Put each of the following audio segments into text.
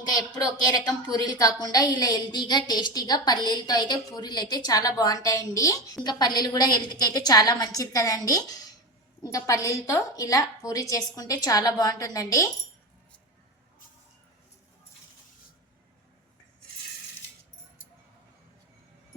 ఇంకా ఎప్పుడు ఒకే రకం పూరీలు కాకుండా ఇలా హెల్తీగా టేస్టీగా పల్లీలతో అయితే పూరీలు అయితే చాలా బాగుంటాయండి. ఇంకా పల్లీలు కూడా హెల్త్కి అయితే చాలా మంచిది కదండి. ఇంకా పల్లీలతో ఇలా పూరి చేసుకుంటే చాలా బాగుంటుందండి.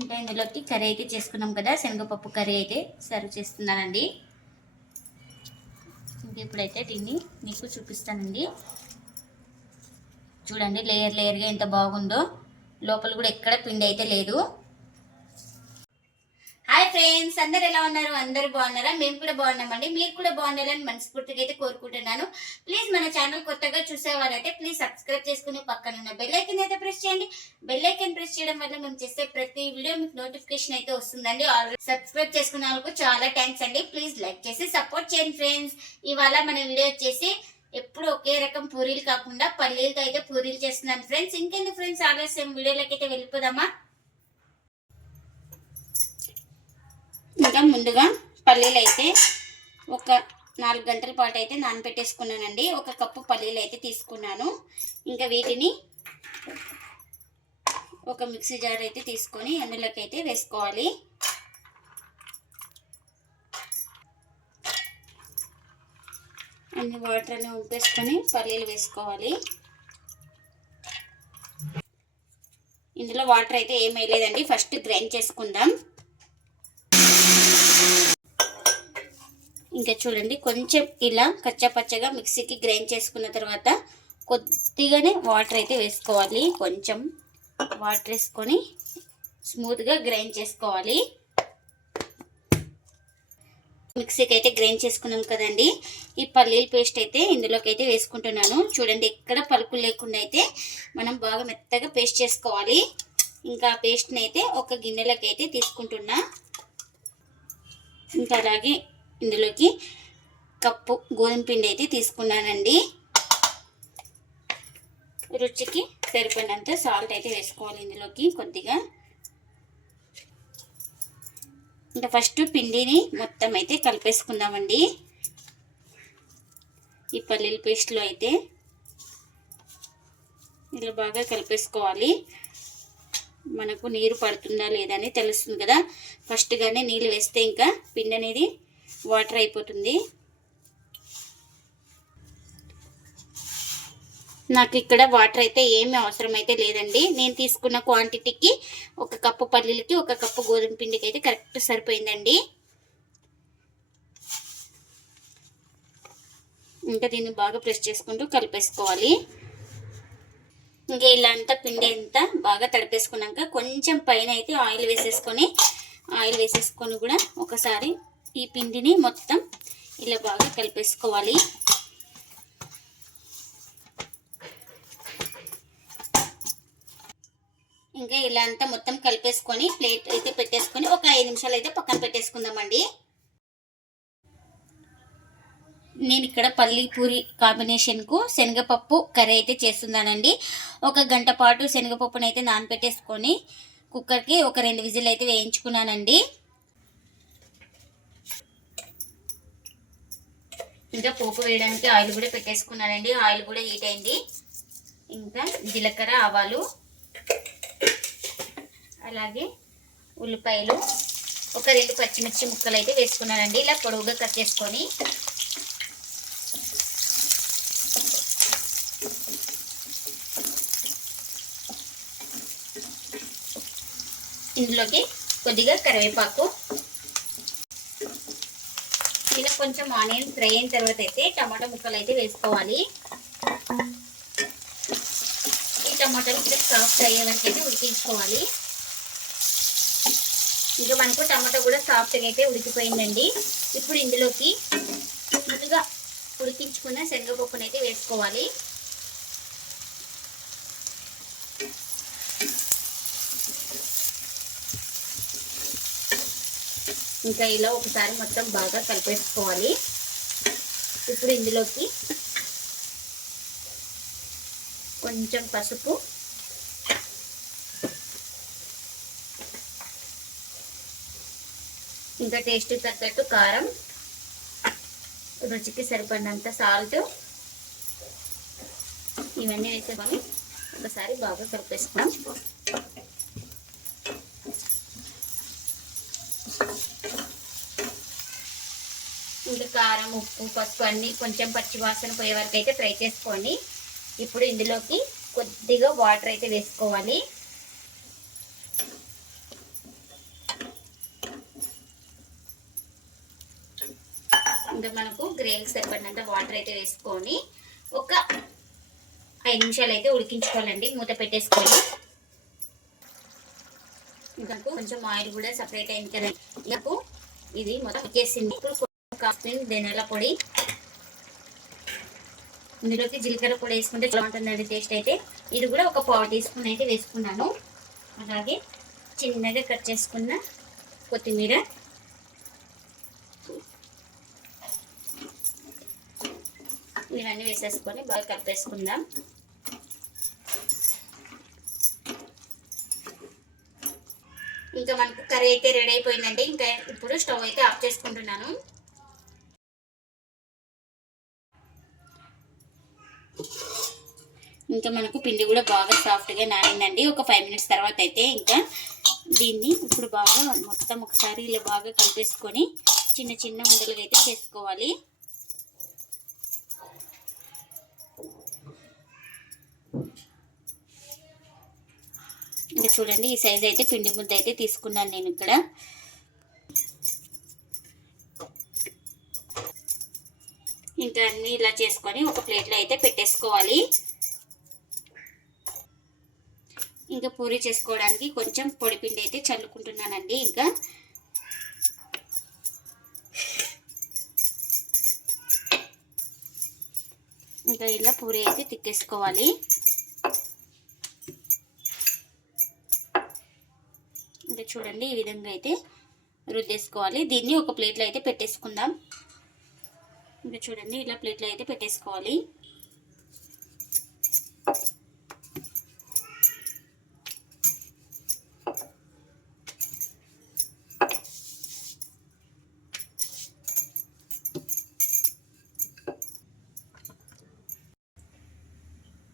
ఇంకా ఇందులోకి కర్రీ అయితే చేసుకున్నాం కదా శనగపప్పు కర్రీ అయితే సర్వ్ చేస్తున్నానండి. ఇంకా ఇప్పుడైతే దీన్ని మీకు చూపిస్తానండి. చూడండి లేయర్ లేయర్గా ఎంత బాగుందో. లోపల కూడా ఎక్కడ పిండి అయితే లేదు. హాయ్ ఫ్రెండ్స్ అందరు ఎలా ఉన్నారు? అందరు బాగున్నారా? మేము కూడా బాగున్నామండి. మీరు కూడా బాగుండాలని మనస్ఫూర్తిగా అయితే కోరుకుంటున్నాను. ప్లీజ్ మన ఛానల్ కొత్తగా చూసేవారైతే ప్లీజ్ సబ్స్క్రైబ్ చేసుకుని పక్కన ఉన్న బెల్లైకన్ అయితే ప్రెస్ చేయండి. బెల్లైకన్ ప్రెస్ చేయడం వల్ల మేము చేసే ప్రతి వీడియో మీకు నోటిఫికేషన్ అయితే వస్తుందండి. ఆల్రెడీ సబ్స్క్రైబ్ చేసుకున్న వాళ్ళకు చాలా థ్యాంక్స్ అండి. ప్లీజ్ లైక్ చేసి సపోర్ట్ చేయండి ఫ్రెండ్స్ ఇవాళ మన వీడియో వచ్చేసి ఎప్పుడు ఒకే రకం పూరీలు కాకుండా పల్లీలతో అయితే పూరీలు చేస్తున్నాను ఫ్రెండ్స్. ఇంకెందుకు ఫ్రెండ్స్ ఆలస్యం. వీడియోలోకి అయితే వెళ్ళిపోదామా? ఇంకా ముందుగా పల్లీలు అయితే ఒక నాలుగు గంటల పాటు అయితే నానబెట్టేసుకున్నానండి. ఒక కప్పు పల్లీలు అయితే తీసుకున్నాను. ఇంకా వీటిని ఒక మిక్సీ జార్ అయితే తీసుకొని అందులోకి అయితే వేసుకోవాలి. అన్ని వాటర్ అన్ని ఉంపేసుకొని పల్లీలు వేసుకోవాలి. ఇందులో వాటర్ అయితే ఏం వేయలేదండి ఫస్ట్ గ్రైండ్ చేసుకుందాం. ఇంకా చూడండి కొంచెం ఇలా కచ్చపచ్చగా మిక్సీకి గ్రైండ్ చేసుకున్న తర్వాత కొద్దిగానే వాటర్ అయితే వేసుకోవాలి. కొంచెం వాటర్ వేసుకొని స్మూత్గా గ్రైండ్ చేసుకోవాలి. మిక్సీకి అయితే గ్రైండ్ చేసుకున్నాం కదండి. ఈ పల్లీల పేస్ట్ అయితే ఇందులోకి అయితే వేసుకుంటున్నాను. చూడండి ఎక్కడ పలుకులు లేకుండా అయితే మనం బాగా మెత్తగా పేస్ట్ చేసుకోవాలి. ఇంకా ఆ పేస్ట్ని అయితే ఒక గిన్నెలోకి అయితే తీసుకుంటున్నా. ఇంకా అలాగే ఇందులోకి కప్పు గోధుమ పిండి అయితే తీసుకున్నానండి. రుచికి సరిపడినంత సాల్ట్ అయితే వేసుకోవాలి ఇందులోకి కొద్దిగా. ఇంకా ఫస్ట్ పిండిని మొత్తం అయితే కలిపేసుకుందామండి. ఈ పల్లీల పేస్ట్లో అయితే ఇలా బాగా కలిపేసుకోవాలి. మనకు నీరు పడుతుందా లేదా అని తెలుస్తుంది కదా. ఫస్ట్గానే నీళ్ళు వేస్తే ఇంకా పిండి అనేది వాటర్ అయిపోతుంది. నాకు ఇక్కడ వాటర్ అయితే ఏమి అవసరం అయితే లేదండి. నేను తీసుకున్న క్వాంటిటీకి ఒక కప్పు పల్లీలకి ఒక కప్పు గోధుమ పిండికి అయితే కరెక్ట్ సరిపోయిందండి. ఇంకా దీన్ని బాగా ప్రెస్ చేసుకుంటూ కలిపేసుకోవాలి. ఇంకా ఇలా అంతా పిండి అంతా బాగా తడిపేసుకున్నాక కొంచెం పైన అయితే ఆయిల్ వేసేసుకొని ఆయిల్ వేసేసుకొని కూడా ఒకసారి ఈ పిండిని మొత్తం ఇలా బాగా కలిపేసుకోవాలి. ఇంకా ఇలా అంతా మొత్తం కలిపేసుకొని ప్లేట్ అయితే పెట్టేసుకొని ఒక ఐదు నిమిషాలు అయితే పక్కన పెట్టేసుకుందామండి. నేను ఇక్కడ పల్లి పూరి కాంబినేషన్కు శనగపప్పు కర్రీ అయితే చేస్తున్నానండి. ఒక గంట పాటు శనగపప్పును అయితే నానబెట్టేసుకొని కుక్కర్కి ఒక రెండు విజిల్ అయితే వేయించుకున్నానండి. ఇంకా పోపు వేయడానికి ఆయిల్ కూడా పెట్టేసుకున్నానండి. ఆయిల్ కూడా హీట్ అయింది. ఇంకా జీలకర్ర ఆవాలు అలాగే ఉల్లిపాయలు ఒక రెండు పచ్చిమిర్చి ముక్కలు అయితే వేసుకున్నానండి. ఇలా పొడవుగా కట్ చేసుకొని ఇందులోకి కొద్దిగా కరివేపాకు ఇలా కొంచెం ఆనియన్ ఫ్రై అయిన తర్వాత అయితే టమాటా ముక్కలు అయితే వేసుకోవాలి. ఈ టమాటాలు సాఫ్ట్ అయ్యే వరకు అయితే ఉడికించుకోవాలి. ఇంకా మనకు టమాటా కూడా సాఫ్ట్గా అయితే ఉడికిపోయిందండి. ఇప్పుడు ఇందులోకి ముందుగా ఉడికించుకున్న శనగపప్పును అయితే వేసుకోవాలి. ఇంకా ఇలా ఒకసారి మొత్తం బాగా కలిపేసుకోవాలి. ఇప్పుడు ఇందులోకి కొంచెం పసుపు ఇంకా టేస్ట్ తగ్గట్టు కారం రుచికి సరిపడినంత సాల్ట్ ఇవన్నీ వేసుకొని ఒకసారి బాగా కలిపేసుకున్నాం ఇంకా కారం ఉప్పు పసుపు అన్నీ కొంచెం పచ్చి వాసన పోయే వరకు అయితే ఫ్రై చేసుకోండి. ఇప్పుడు ఇందులోకి కొద్దిగా వాటర్ అయితే వేసుకోవాలి. ఇంకా మనకు గ్రేవీకి సరిపడినంత వాటర్ అయితే వేసుకొని ఒక ఐదు నిమిషాలు అయితే ఉడికించుకోవాలండి. మూత పెట్టేసుకొని ఇంకా కొంచెం ఆయిల్ కూడా సపరేట్ అయింది కదా. నాకు ఇది మొత్తం ఎక్కేసింది ఇప్పుడు కాఫీ ధనియాల పొడి. ఇందులోకి జీలకర్ర పొడి వేసుకుంటే బాగుంటుందండి టేస్ట్ అయితే. ఇది కూడా ఒక పావు టీ స్పూన్ అయితే వేసుకున్నాను. అలాగే చిన్నగా కట్ చేసుకున్న కొత్తిమీర ఇవన్నీ వేసేసుకొని బాగా కలిపేసుకుందాం. ఇంకా మనకు కర్రీ అయితే రెడీ అయిపోయిందండి. ఇంకా ఇప్పుడు స్టవ్ అయితే ఆఫ్ చేసుకుంటున్నాను. ఇంకా మనకు పిండి కూడా బాగా సాఫ్ట్గా నానిందండి. ఒక ఫైవ్ మినిట్స్ తర్వాత అయితే ఇంకా దీన్ని ఇప్పుడు బాగా మొత్తం ఒకసారి ఇలా బాగా కలిపేసుకొని చిన్న చిన్న ఉండలుగా అయితే చేసుకోవాలి. ఇంకా చూడండి. ఈ సైజ్ అయితే పిండి ముద్ద అయితే తీసుకున్నాను నేను ఇక్కడ. ఇంకా అన్నీ ఇలా చేసుకొని ఒక ప్లేట్లో అయితే పెట్టేసుకోవాలి. ఇంకా పూరి చేసుకోవడానికి కొంచెం పొడిపిండి అయితే చల్లుకుంటున్నానండి ఇంకా. ఇంకా ఇలా పూరి అయితే తిక్కేసుకోవాలి ఇంకా చూడండి ఈ విధంగా అయితే రుద్దేసుకోవాలి. దీన్ని ఒక ప్లేట్లో అయితే పెట్టేసుకుందాం. ఇంకా చూడండి ఇలా ప్లేట్లో అయితే పెట్టేసుకోవాలి.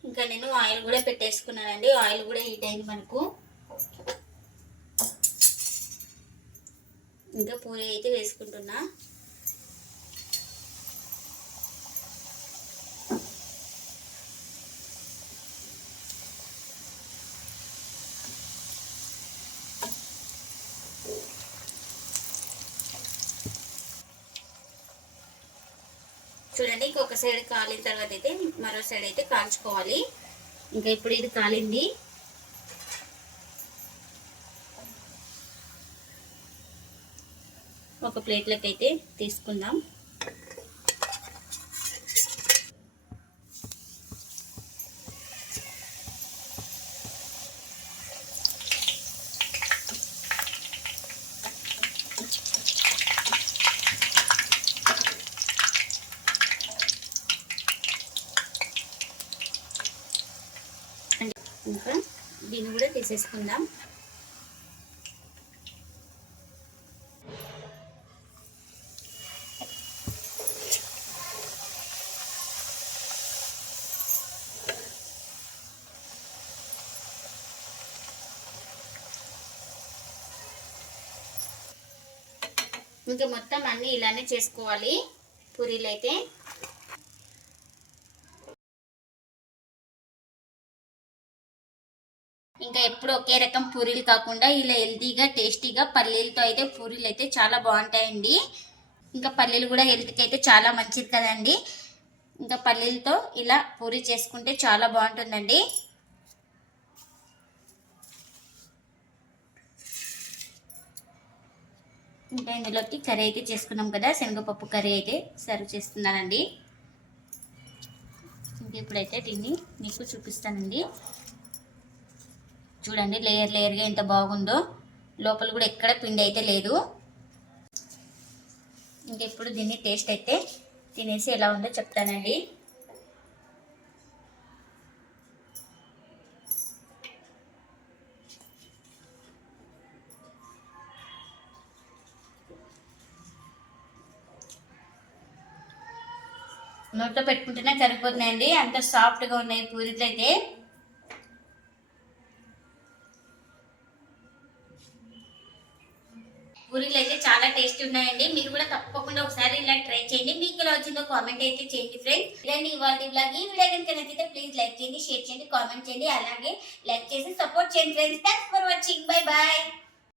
ఇంకా నేను ఆయిల్ కూడా పెట్టేసుకున్నానండి. ఆయిల్ కూడా హీట్ అయింది మనకు. ఇంకా పూరి అయితే వేసుకుంటున్నా. చూడండి ఇంకొక సైడ్ కాలిన తర్వాత అయితే మరో సైడ్ అయితే కాల్చుకోవాలి. ఇంకా ఇప్పుడు ఇది కాలింది. ఒక ప్లేట్లోకి అయితే తీసుకుందాం. ఇంకా దీన్ని కూడా తీసేసుకుందాం. ఇంకా మొత్తం అన్నీ ఇలానే చేసుకోవాలి. పూరీలు అయితే ఇంకా ఎప్పుడు ఒకే రకం పూరీలు కాకుండా ఇలా హెల్తీగా టేస్టీగా పల్లీలతో అయితే పూరీలు అయితే చాలా బాగుంటాయండి. ఇంకా పల్లీలు కూడా హెల్త్కి అయితే చాలా మంచిది కదండి. ఇంకా పల్లీలతో ఇలా పూరీ చేసుకుంటే చాలా బాగుంటుందండి. ఇంకా ఇందులోకి కర్రీ అయితే చేసుకున్నాం కదా శనగపప్పు కర్రీ అయితే సర్వ్ చేస్తున్నానండి. ఇంకా ఇప్పుడైతే దీన్ని మీకు చూపిస్తానండి. చూడండి లేయర్ లేయర్గా ఎంత బాగుందో. లోపల కూడా ఎక్కడ పిండి అయితే లేదు. ఇంకా ఇప్పుడు దీన్ని టేస్ట్ అయితే తినేసి ఎలా ఉందో చెప్తానండి. నోట్లో పెట్టుకుంటేనే కరిగిపోతున్నాయండి అంత సాఫ్ట్గా ఉన్నాయి పూరిలు అయితే. పూరీలు అయితే చాలా టేస్ట్ ఉన్నాయండి. మీరు కూడా తప్పకుండా ఒకసారి ఇలా ట్రై చేయండి. మీకు ఇలా వచ్చిందో కామెంట్ అయితే చేయండి ఫ్రెండ్స్. ఇలాంటి ఇవాళ బ్లాగ్ ఈ వీడియో కనుక నచ్చితే ప్లీజ్ లైక్ చేయండి షేర్ చేయండి కామెంట్ చేయండి. అలాగే లైక్ చేసి సపోర్ట్ చేయండి friends. Thanks for watching bye bye